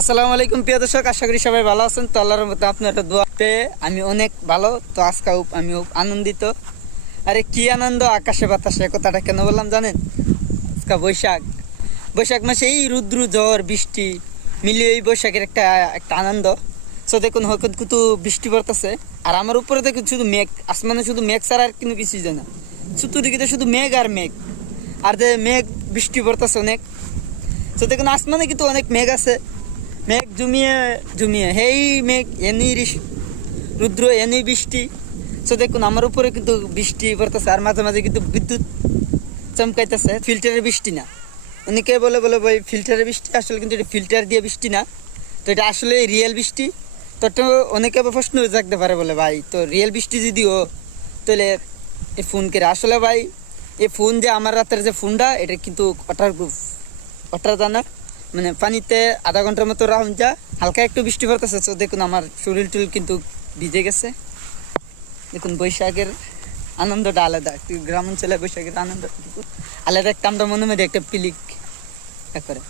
আসসালামু আলাইকুম প্রিয় দর্শক, আশা করি সবাই ভালো আছেন। তো আল্লাহর মতো আপনারা দোয়া পেয়ে আমি অনেক ভালো। তো আজকে আমি আনন্দিত। আরে কি আনন্দ, আকাশে বাতাসে। কথাটা কেন বললাম জানেন? আজকে বৈশাখ বৈশাখ মাসে এই রুদ্র ঝড় বৃষ্টি মিলিয়ে এই বৈশাখের একটা একটা আনন্দ। সো দেখুন হয়তো কিন্তু বৃষ্টি পড়তেছে, আর আমার উপরে দেখুন শুধু মেঘ, আসমানে শুধু মেঘ ছাড়া আর কিন্তু কিছুই যায় না। চতুর্দিকে শুধু মেঘ আর মেঘ, আর যে মেঘ বৃষ্টি পড়তেছে অনেক। তো দেখুন আসমানে কিন্তু অনেক মেঘ আছে, মেঘ জমিয়ে জমিয়ে হেই মেঘ এনি রুদ্র এনি বৃষ্টি। তো দেখুন আমার উপরে কিন্তু বৃষ্টি পড়তেছে, আর মাঝে মাঝে কিন্তু বিদ্যুৎ চমকাইতেছে। ফিল্টারের বৃষ্টি না, অনেকে বলে বলে ভাই ফিল্টারের বৃষ্টি, আসলে কিন্তু এটা ফিল্টার দিয়ে বৃষ্টি না, তো এটা আসলে রিয়েল বৃষ্টি। তো অনেকে আবার প্রশ্ন জাগতে পারে, বলে ভাই তো রিয়েল বৃষ্টি যদিও তাহলে এই ফোন করে আসলে ভাই এই ফোন যে আমার রাতের যে ফোনটা, এটা কিন্তু ওটার জানা মানে পানিতে আধা ঘন্টার মতো রাউন্ড যা হালকা একটু বৃষ্টি পড়তেছে। তো দেখুন আমার শরীর টুল কিন্তু ভিজে গেছে। দেখুন বৈশাখের আনন্দটা আলাদা, গ্রাম অঞ্চলে বৈশাখের আনন্দ কিন্তু আলাদা একটা, আমরা মনে মধ্যে একটা পিলিক করে।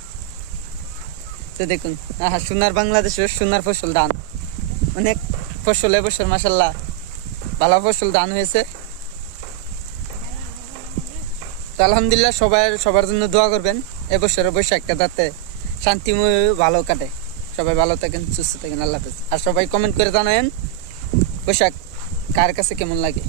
তো দেখুন সোনার বাংলাদেশের সোনার ফসল ধান, অনেক ফসল এবছর মাসাল্লাহ ভালো ফসল ধান হয়েছে। তো আলহামদুলিল্লাহ সবার জন্য দোয়া করবেন এবছরের বৈশাখটা যাতে শান্তিময় ভালো কাটে। সবাই ভালো থাকেন, সুস্থ থাকেন, আল্লাহ হাফেজ। আর সবাই কমেন্ট করে জানায়েন বৈশাখ কার কাছে কেমন লাগে।